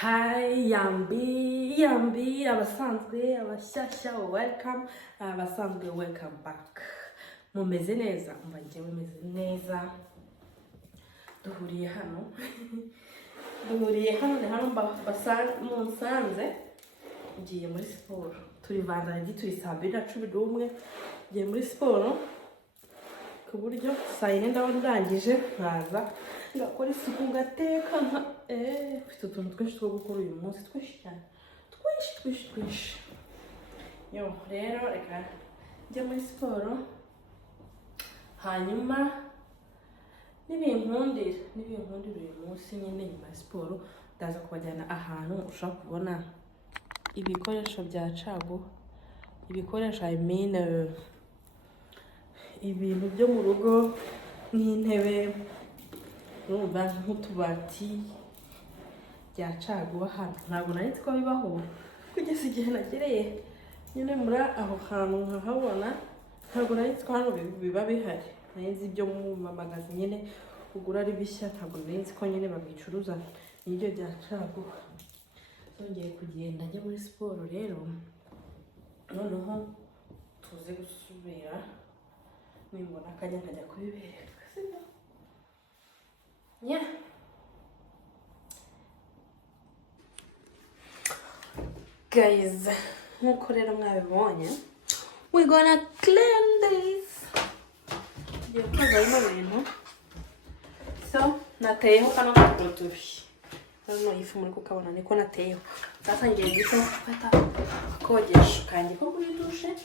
Hi, yambi, abasanzwe, abashyashya, welcome, abasanzwe, welcome back. Mumeze neza, umva njyewe meze neza. Duhuriye hano ni hano musanze, ngiye muri siporo. Turi vandagi, turi saa 2:11, ngiye muri siporo, ku buryo saa 4 ndaba ndangije nkaza ngakora isuku ngateka mfite utuntu twinshi two gukora uyu munsi, twinshi cyane, twinshi. Yo rero reka njye muri siporo, hanyuma nibinkundira uyu munsi nyine nyuma ya siporo ndaza kubajyana ahantu ushobora kubona ibikoresho bya cago, ibikoresho ibintu byo mu rugo nk'intebe, urumva nk'utubati bya caguwa hano. Ntabwo nari nzi ko bibaho kugeza igihe nagereye nyine muri aho hantu nkahabona. Ntabwo nari nzi ko hano biba bihari, nari nzi ibyo mu mamagazi nyine ugura ari bishya. Ntabwo nari nzi ko nyine babicuruza n'ibyo bya caguwa. Nongeye kugenda njya muri siporo rero, noneho tuze gusubira nimbona akanya nkajya kubibereka, sibyo? Yeah. Guys, nkuko rero mwabibonye, we gonna clean this. Ngiye koza bino bintu. So, nateyeho kano produit. Hano ifu muri kukabona niko nateyeho. Sasa ngiye gufata akogesho kanjye ko muri dushe.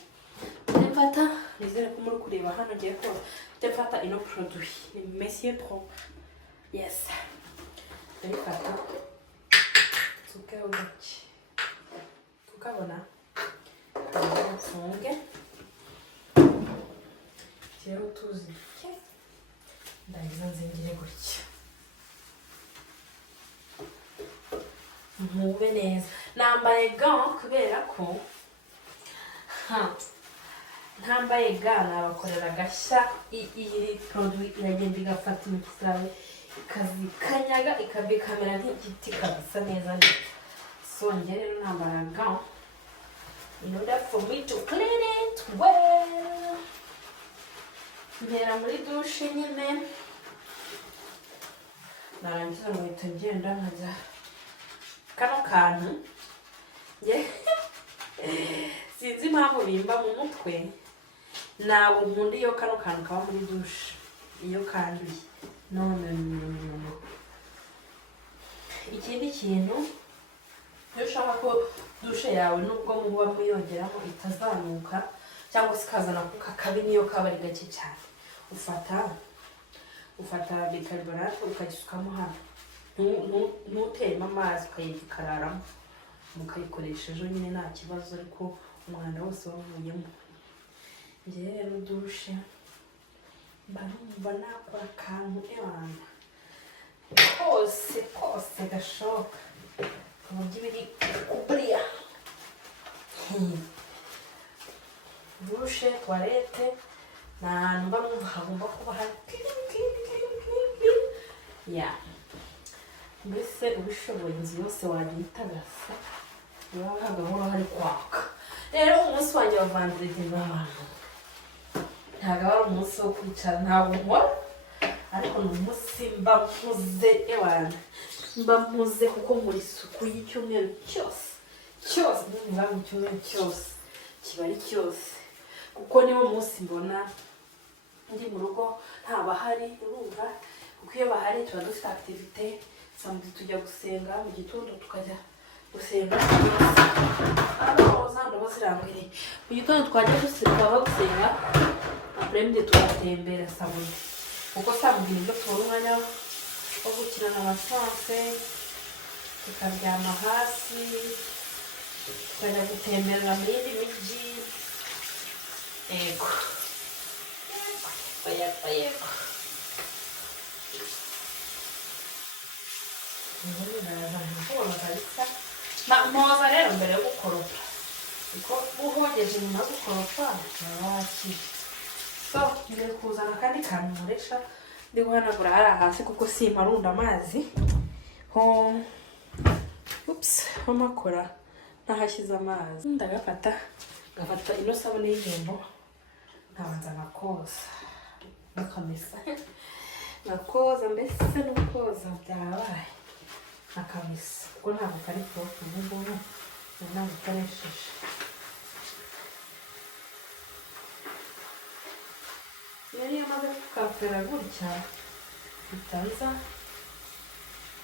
Ndefata, nizere ko muri kureba hano ngiye ko ndefata ino produit. Ni Monsieur Pro. Yes. Ndefata. Tukabona. Mfunge. Rero tuzike. Ndagiza nzingire gutya. Mube neza. Nambaye gants kubera ko ntambaye gants nabakorera gashya. Iyi produit iragenda igafata imiti zawe ikazikanyaga ikabikamera nk'igiti kabisa neza. So njye rero nambara gants in order for me to clean it well. Ngera muri dushe nyine, narangiza ngahita ngenda nkajya kano kantu sinzi impamvu bimba mu mutwe. Ntabwo nkunda iyo kano kantu kaba muri dushe iyo kanduye. No. Ikindi kintu, iyo ushaka ko dushe yawe nubwo muba muyogeramo itazanuka cyangwa se ikazana kuka kabi niyo kaba ari gake cyane, ufata bicarbonate ukagisukamo hano. Ntuteremo amazi ukayikararamo, mukayikoresha ejo nyine nta kibazo, ariko umwanda wose wavuyemo. Njye rero dushe mba numva nakora akantu ebana kose gashoboka ku buryo biri kuburiya. Dushe, toilette, ni ahantu mba numva hagomba kuba hari clean. Yeah. Mbese ubishoboye inzu yose wagitagasa niba hagahora hari kwaka. Rero umunsi wanjye wa vendredi n'abantu ntabwo ari umunsi wo kwicara, ntabwo nkora, ariko ni umunsi mba mpuze ebana, mba mpuze kuko muri isuku y'icyumweru cyose niba mu cyumweru cyose kiba ari cyose, kuko niwo munsi mbona ndi mu rugo ntabahari. Urumva kuko iyo bahari tuba dufite activité. Samedi tujya gusenga, mu gitondo tukajya gusenga. Ndobo zirangwiriye. Mu gitondo twajya gusenga, après-midi tugatembera samedi. Kuko samedi nibwo tubona umwanya wo gukina na basanse, tukaryama hasi, tukajya gutemberera mu yindi migi. Ego. Mpoza rero mbere yo gukoropa, kuko uhogeje nyuma yo gukoropa naba wakira. So ngiye kuzana akandi kantu nkoresha ndi guhanagura hariya hasi kuko simparunda amazi. wamakora ntahashyize amazi ndagafata ngafata ino sabune y'ijumbo nkabanza ngakoza ngakamesa ngakoza mbese n'ukoza byabaye akamesa kuko ntabwo kari profu n'ubu ntabwo ukoresheje iyo yamaze kukafera gutya bitanza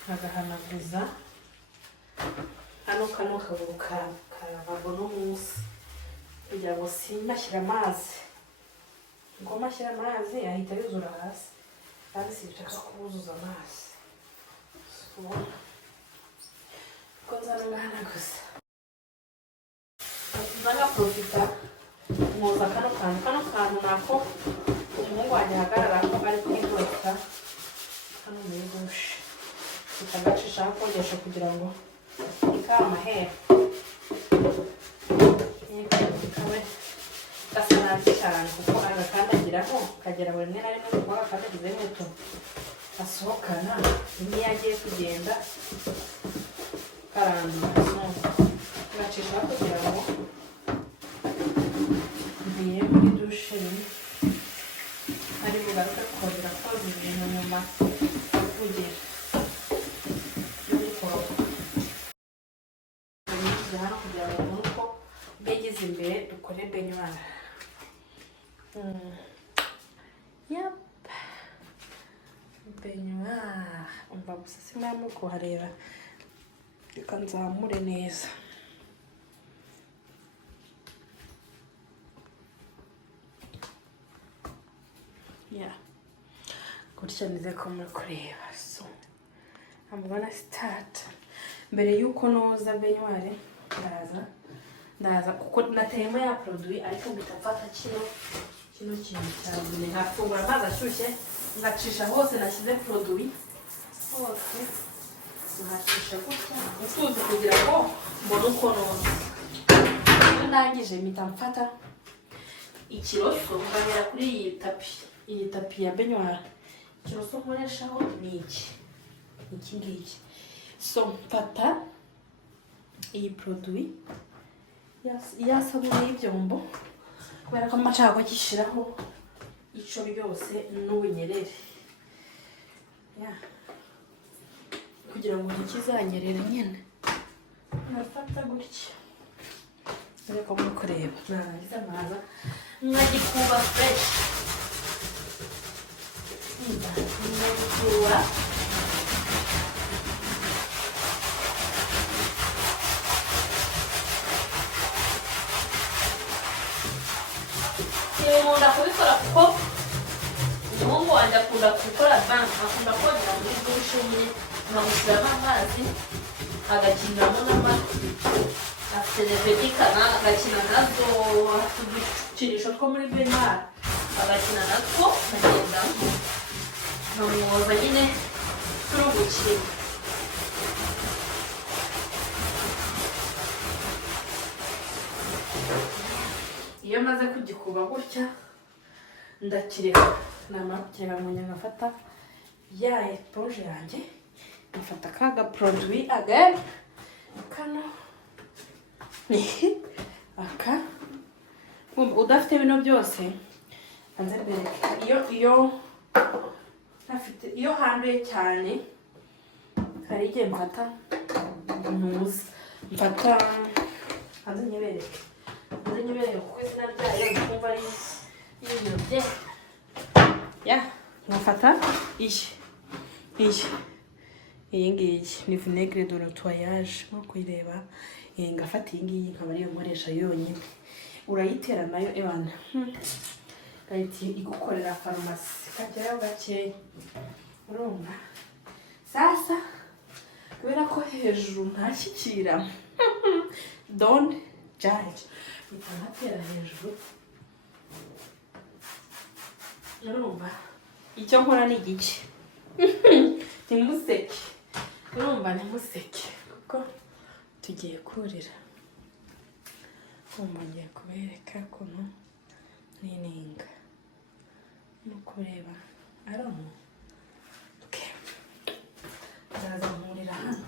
nkagahanaguza hano kano kaguru karavago no munsi kugira ngo simashyira amazi ngo mashyira amazi ahita yuzura hasi kandi sinshaka kubuzuza amazi ko nzana ngahanaguza nagaprofita mwoza kano kantu nako umuhungu wanjye ahagarara ko ari kwigota hano muri dushe ukagacishaho kogesha kugira ngo ikamahere kabe gasa nabi cyane kuko agakandagiraho kagera buri rimwe na rimwe kuko agakandagizeho inkweto asohokana niyo agiye kugenda karandura ugacishaho kugira ngo mvuye muri dushe ari bugaruke kongera koza ibintu nyuma kugira hano kugira ngo ubone uko begeze imbere dukore benyuwari benyuwari umva gusa simamo kuhareba reka nzamure neza gutya nize ko muri kureba so I'm gonna start mbere yuko noza benyuwari ndaza kuko nateyemo ya produit ariko bitafata kino kintu cyane nkafungura amazi ashyushye ngacisha hose nashyize produit hose nkacisha gutya utuzi kugira ngo mbone uko noza ndangije mpita mfata ikiroso ngahera kuri iyi tapi ya benyuwari ikiroso nkoreshaho ni iki ngiki so mfata iyi produit ya sabune y'ibyombo kubera ko amashaka ko gishyiraho ico ryose n'ubunyerere kugira ngo ntikizanyerere nyine nafata gutya ariko muri kureba narangiza nkaza nkagikuba fresh nkagikuba nkunda kubikora kuko umuhungu wanjye akunda gukora banki akunda kogera muri dushe nyine nkamushyiramo amazi agakiniramo n'amazi afite repetikana agakina nazo afite udukinisho two muri benyuwari agakina natwo nkagenda nkamwoza nyine turi gukina iyo maze kugikuba gutya ndakireka namara ngo ngafata ya eponge yanjye ngafata ka gaproduit again kano aka udafite bino byose anze bereka iyo handuye cyane hari igihe mfata hanze nyebereke kuko izina ryayo ndikumva ari ibintu bye nkafata iyi ngiyi ni vinaigre de nettoyage nko kuyireba ngafata iyi ngiyi nkaba ariyo nkoresha yonyine urayitera nayo ebana gahita igukorera farumasi kageraho gakeya urumva sasa kubera ko hejuru ntashyikira don't judge mpita nkatera hejuru urumva icyo nkora ni igiki ntimuseke urumva ntimuseke kuko tugiye kurira ngiye kubereka ukuntu nininga no kureba aromo ndaza nkurira hano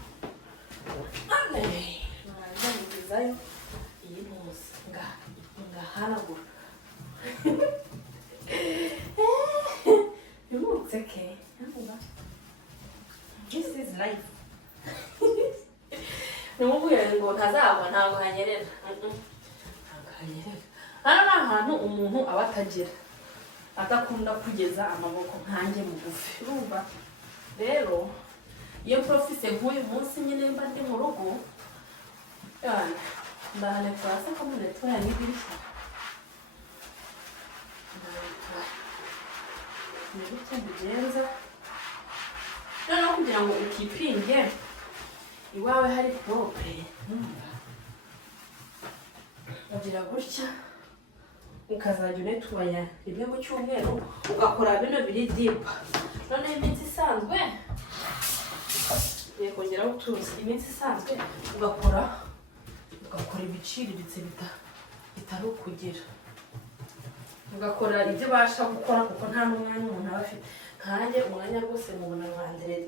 narangiza ngizayo iyi ntuzi ngahanagura ntimunseke this is life nimubwire ngo ntazagwa ntabwo hanyerera ntabwo hanyerera hano ni ahantu umuntu aba atagera adakunda kugeza amaboko nkanjye mugufi urumva rero iyo profise nk'uyu munsi nyine mba ndi mu rugo ndahanekura se ko munetwaya n'idirishya ni gutya mbigenza noneho kugira ngo ukipinge iwawe hari prope ugira gutya ukazajya unetwaya rimwe mu cyumweru ugakora bino biri dipa noneho iminsi isanzwe kongeraho utuzi iminsi isanzwe ugakora ibiciriritse bitari ukugira ugakora ibyo ubasha gukora kuko nta n'umwanya umuntu aba afite nkanjye umwanya rwose mubona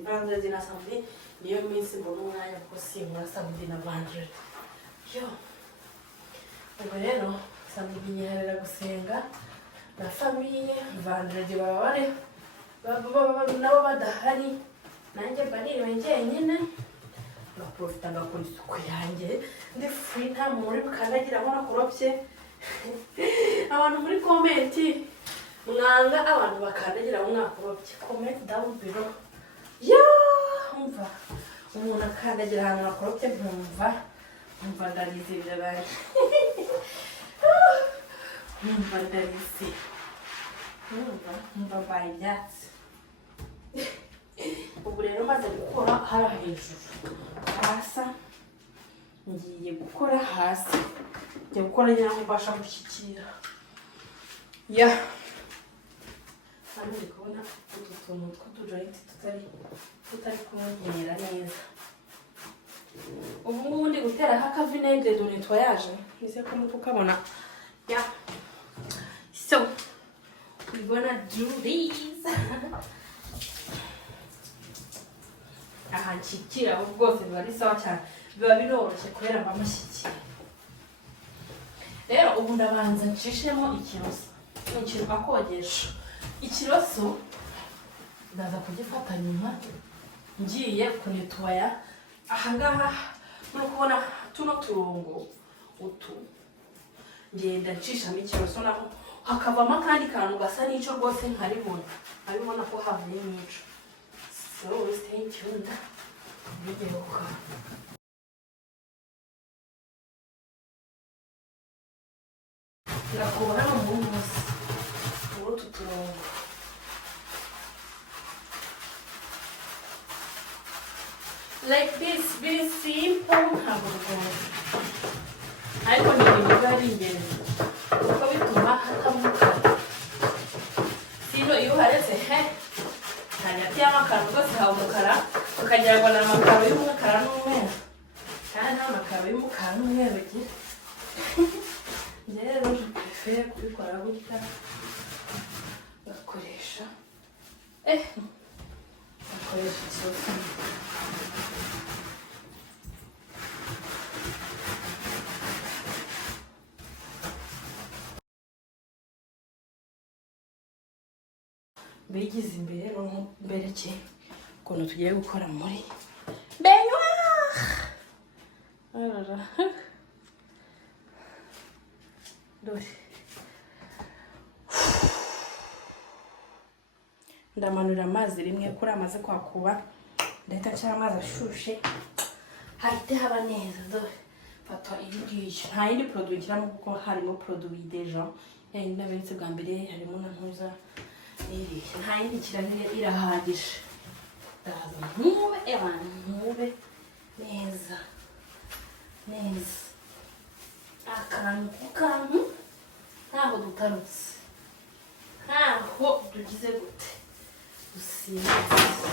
vendredi na samedi niyo minsi mbona umwanya kuko sinkora samedi na vendredi yo ubwo rero samedi nyiharira gusenga na famiye vendredi baba nabo badahari nanjye mba niriwe njyenyine ngaprofita ngakora isuku yanjye ndi free nta muntu uri bukandagira aho nakorobye abantu muri komenti mwanga abantu bakandagira aho mwakorobye comment down below umva umuntu akandagira ahantu nakorobye nkumva ndarize birabaye nkumva ndarize nkumva mbaye ibyatsi ubu rero maze gukora hara hejuru hasa ngiye gukora hasi ngiye gukora nyaho mbasha gushyikira hano ndi kubona utu tuntu tw'utujoyinti tutari kumenyera neza ubu ngubu ndi guteraho akavinegere do nettoyage nise ko muri kukabona so we gonna do this aha nshyikira ubu bwose biba ari sawa cyane biba biroroshye kubera mba mushyikira rero ubu ndabanza nshishemo ikiroso ikintu akogesha ikiroso ndaza kugifata nyuma ngiye kunetwaya ahangaha muri kubona tuno turongo utu ngenda nshishamo ikiroso naho hakavamo akandi kantu gasa n'icyo rwose nkabibona ko havuye n'icyo so stay tuned video ngakuba hano mu munsi utu turongo like this very simple ntabwo bigoye ariko ni ibintu biba ari ingenzi kuko bituma hatamuka sino iyo uharetse hagati y'amakaro rwose haba umukara ukagira ngo ni amakaro y'umukara n'umweru kandi nta makaro y'umukara n'umweru ugira njye rero prefere kubikora gutya gakoresha ikiroso bigize imbere noneho mbereke ukuntu tugiye gukora muri benywa dore ndamanura amazi rimwe kuri amaze kwakuba ndahita nshyira amazi ashushe hahite haba neza dore fatwa iyi ngiyi nta yindi produit nshyiramo kuko harimo produit deja yayindi naberetse bwa mbere harimo na ntuza nta yindi kirahire irahagije ndaza nkube nkube neza akantu ku kantu ntaho dutarutse ntaho tugize gute dusimbutse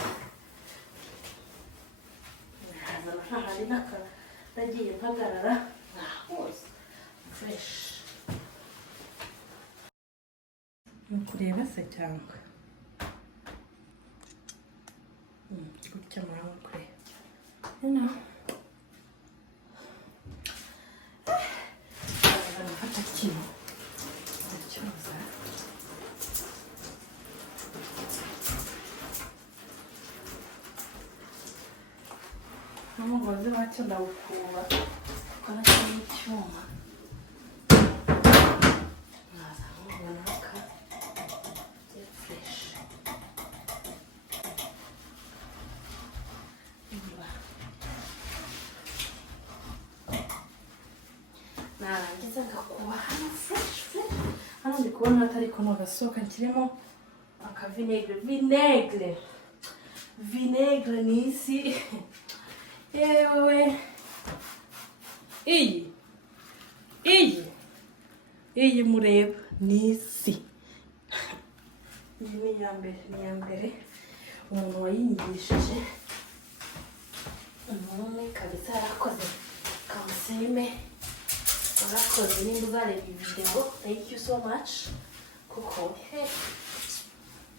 nkazana hahandi nagiye mpagarara hose fresh mukureba se cyangwa gutya murabona kureba n'umugozi wacyo ndawukuba ukanashyiramo icyuma nkaza nkubona aka fureshi narangiza ngakuba hano fureshi hano ndi kubona atari kuno gasohoka nshyiremo akavinegre vinegre ni isi yewe iyi mureba ni isi iyi ni iya mbere umuntu wayinyigishije umuntu kabisa yarakoze kamusime warakoze nimba uzareba iyi video thank you so much kuko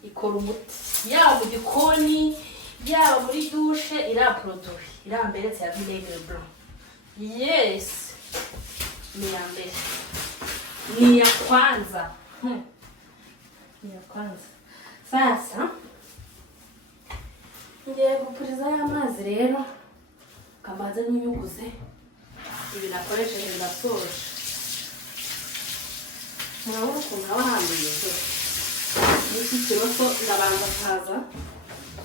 ikora umuti yaba mu gikoni yaba muri dushe iraproduit iramberetse ya vinegre blanc yes ni ya mbere ni ya kwanza sasa ngiye gupuriza y'amazi rero kamaze n'inyuguze ibi nakoresheje ndasoje murabona ukuntu haba handuye byose n'iki kiroso ndabanza nkaza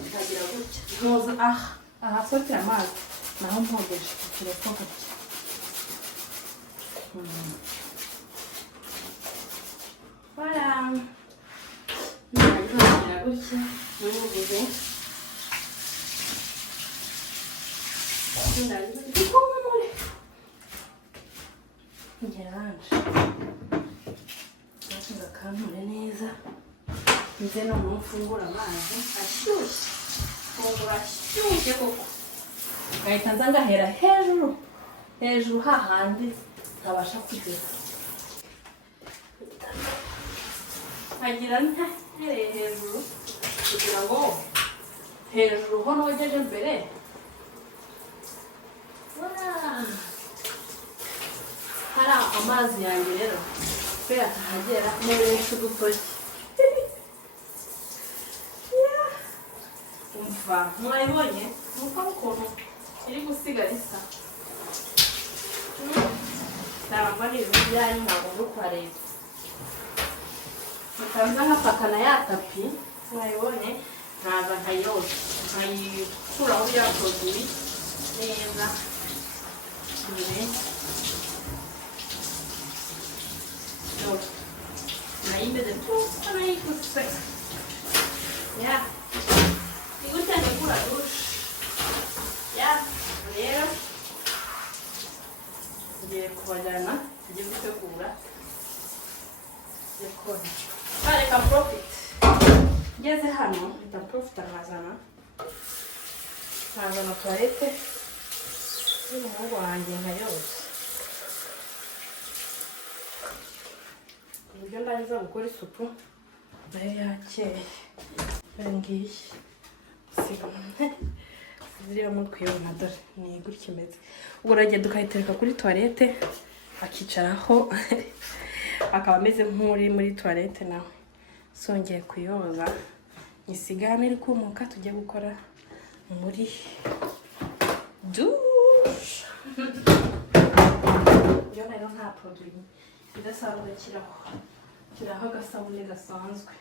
nkagira gutya nkoza ahasokera amazi naho mpogesha ikiroso gutya voilà nkagira gutya n'ubuze ndagikumure ngeranje ngakamure neza nze no mfungura amazi ashyushye fungura ashyushye koko ngahita nza ngahera hejuru hahandi ntabasha kugera nkagira ntahereye hejuru kugira ngo hejuru ho nogeje mbere hari amazi yanjye rero kubera atahagera nkoresha udutoki umva mwayibonye nuko ukuntu iri gusigara isa ntabwo ari ibintu byanyu ntabwo ndi kuhareba nkaza nkafatana ya tapi mwayibonye nkaza nkayoza nkayikuraho ya produit neza naimeze tu anaikuse ya igutanye kura dushe ya rero ngiye kubajyana tujye gutegura gikoni bareka profit ngeze hano mpita profita nkazana toilette y'umuhungu wanjye nkayoza uburyo ndagiza gukora isuku nayo yakeye ngiyi zirimo twiyobona dore ni gutya imeze ubwo uragenda ukayitereka kuri toilette akicaraho akaba ameze nk'uri muri toilette nawe songeye kuyoza nyisigane iri kumuka tujye gukora muri douche yo nayo nta produit idasanzwe kiraho agasabune gasanzwe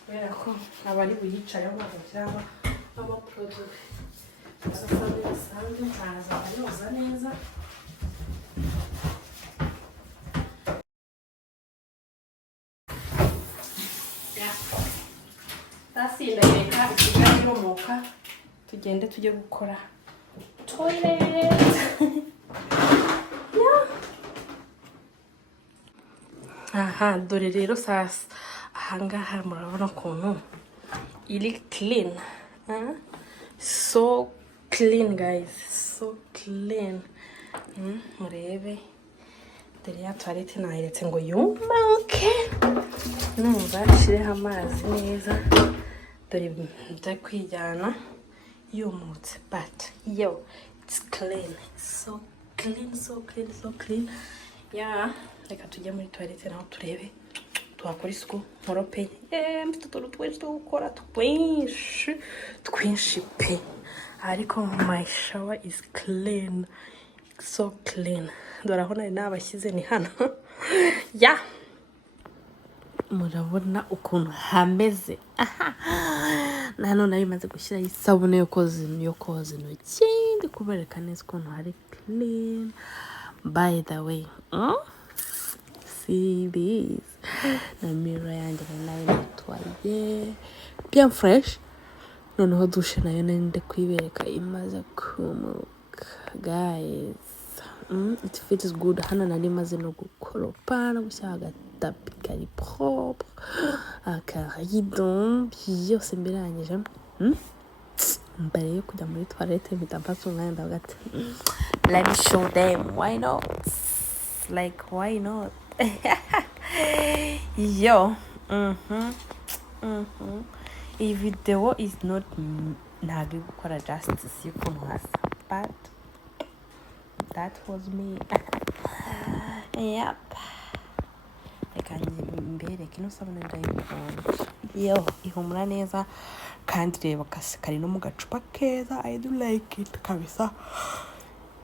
kubera ko abari buyicayeho bagashyiraho amaproduit agasabune gasanzwe nkaza nkayoza neza ndayireka ikigali iromoka tugende tujye gukora toilet aha dore rero sasa ahangaha murabona ukuntu iri clean so clean guys so clean murebe dore ya toilette nayiretse ngo yumuke numva shireho amazi neza dore nza kwijyana yumutse but yo it's clean so clean so clean so clean yeah reka tujye muri toilette naho turebe tuhakora isuku nkorope mfite utuntu twinshi two gukora twinshi pe, ariko my shower is clean, so clean. Dore aho nari nabashyize ni hano ya murabona ukuntu hameze. Nano nari maze gushyiraho isabune yo koza intoki, ndi kubereka neza ukuntu hari clean. By the way, see this, na mirror yanjye nayo netwaye bien fresh. Noneho dushe nayo nende kwibereka imaze kumuka guys. It feels good. Hano nari maze no gukoropa no gushyira agatapi kari propre, akarido byose mbirangije. Mbere yo kujya muri toilette mpita mfata umwanya ndavuga ati let me show them, why not, like why not. Yo iyi video is not ntabwo gukora justice y'ukuntu hasa, but that was me. Yep. Reka mbereke ino sabune ndayikunda. Yo ihumura neza kandi reba kari no mu gacupa keza. I do like it kabisa.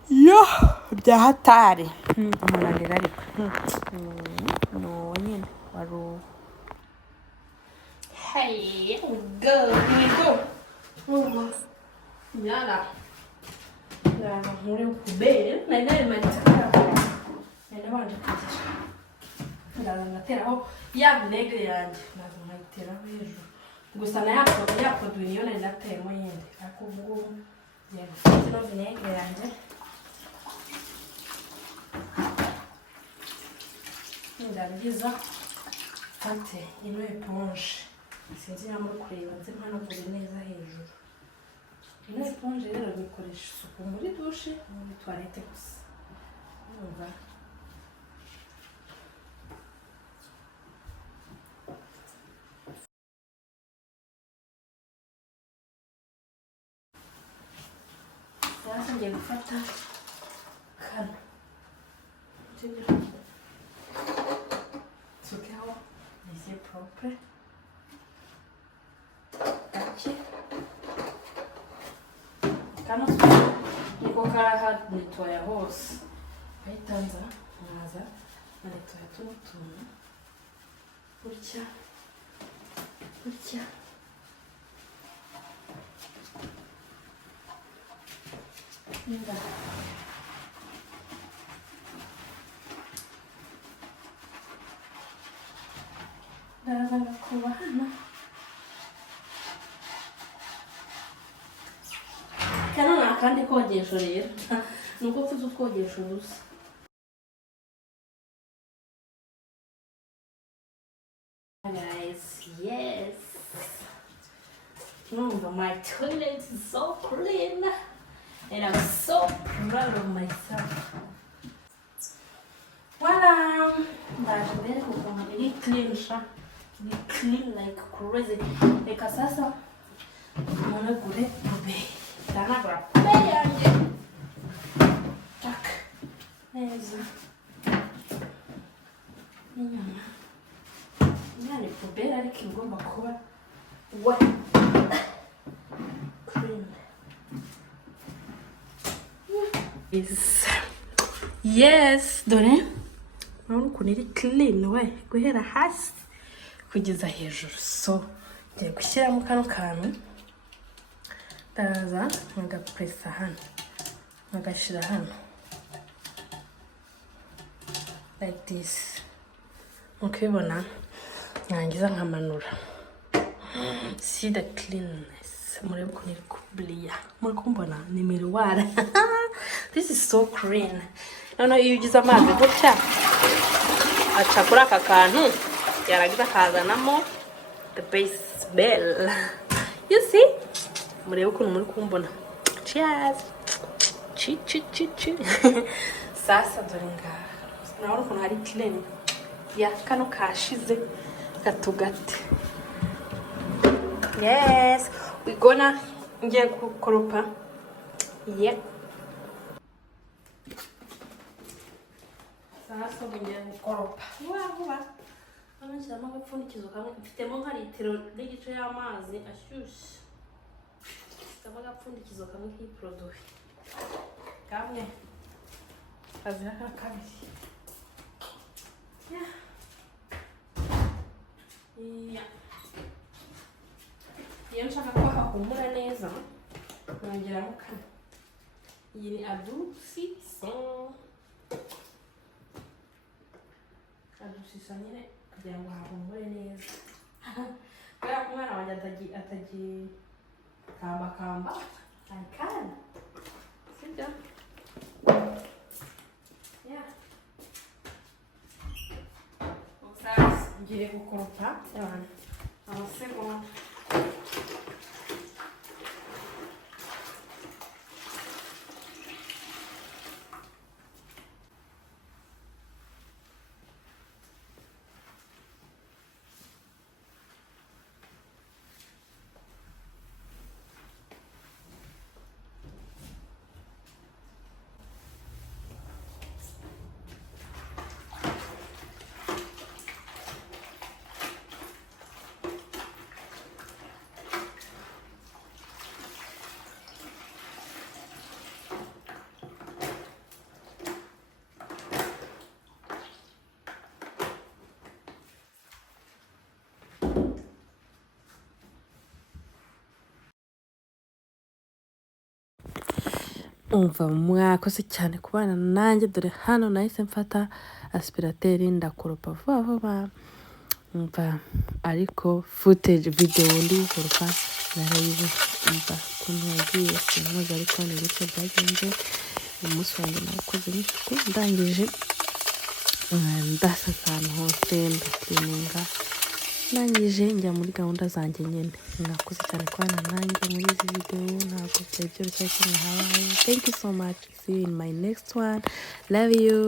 Yo bya hatari. Umunanira ariko no nyine waro. Hey, go, here we go. Yala. Nkure kubere nari manitse nabanje kugisha ndateraho ya vinegre yanjye nkayiteraho hejuru gusa yakoduye niyo nari nateyemo yindi ariko ubwo ino vinegre yanjye ndabigiza fate ino eponge sinzi niba muri kureba nzi mpanagure neza hejuru. Ino eponge rero nikoresha isuku muri dushe muri toilette gusa. Urumva sasa ngiye gufata kano sukeho nise propre gake kano niko karaha nitoya hose ahitanza nkaza nitoya tuntu gutya Nda ndaza kuba hano kano nakandi kogesho rero nuko tuzi utwogesho gusa. Guys, yes, my toilet is so clean and I'm so proud of myself. Voila, that's very good. Really clean, really clean like crazy. Eka sasa mwana gure kube. Dana gura kube yanjye. Tak. Neza. Inyama. Yani kube ariko igomba kuba wet. Clean. Yes, dore urabona ukuntu iri clean we guhera hasi kugeza hejuru. So ngiye gushyiramo kano kantu ndaza nkagapressa hano nkagashyira hano like this, mukibona nangiza nkamanura. See the cleanness, murebe ukuntu iri kubliya, muri kumbona ni miruwara. This is so clean. Noneho iyo ugize amazi gutya aca kuri aka kantu yaragiza akazanamo the base smell. You see? Murebe ukuntu muri kumbona. Cheers. Chi. Sasa dore ngaha urabona ukuntu hari clean. Ya kano kashize gatugate. Yes, we gonna ngiye gukoropa. Yep. Sasa ngiye gukoropa. Vuba. hano nshyiramo agapfundikizo kamwe mfitemo nka litiro n'igice y'amazi ashyushye, mfitemo agapfundikizo kamwe k'iporoduwi kamwe kazira ka kabiri. Iyo nshaka ko hahumura neza nongeramo kane. Iyi ni adusisa nyine kugira ngo hahumure neza. Kubera ko umwana wanjye atagikambakamba ayikanda, sibyo? Sasa ngiye gukoropa amasegonda. Umva mwakoze cyane kubana nanjye, dore hano nahise mfata aspirateri ndakoropa vuba vuba. Umva ariko footage video ndi gukoropa narayibuze. Umva ukuntu yagiye sinkoza, ariko ni gutya byagenze. Umunsi wanjye nakoze n'isuku ndangije ndasasa ahantu hose ndaklininga, ndangije njya muri gahunda zanjye nyine. Mwakoze cyane kubana nanjye muri izi video, ntabwo byari byoroshye ko mwahabaye. Thank you so much, see you in my next one, love you.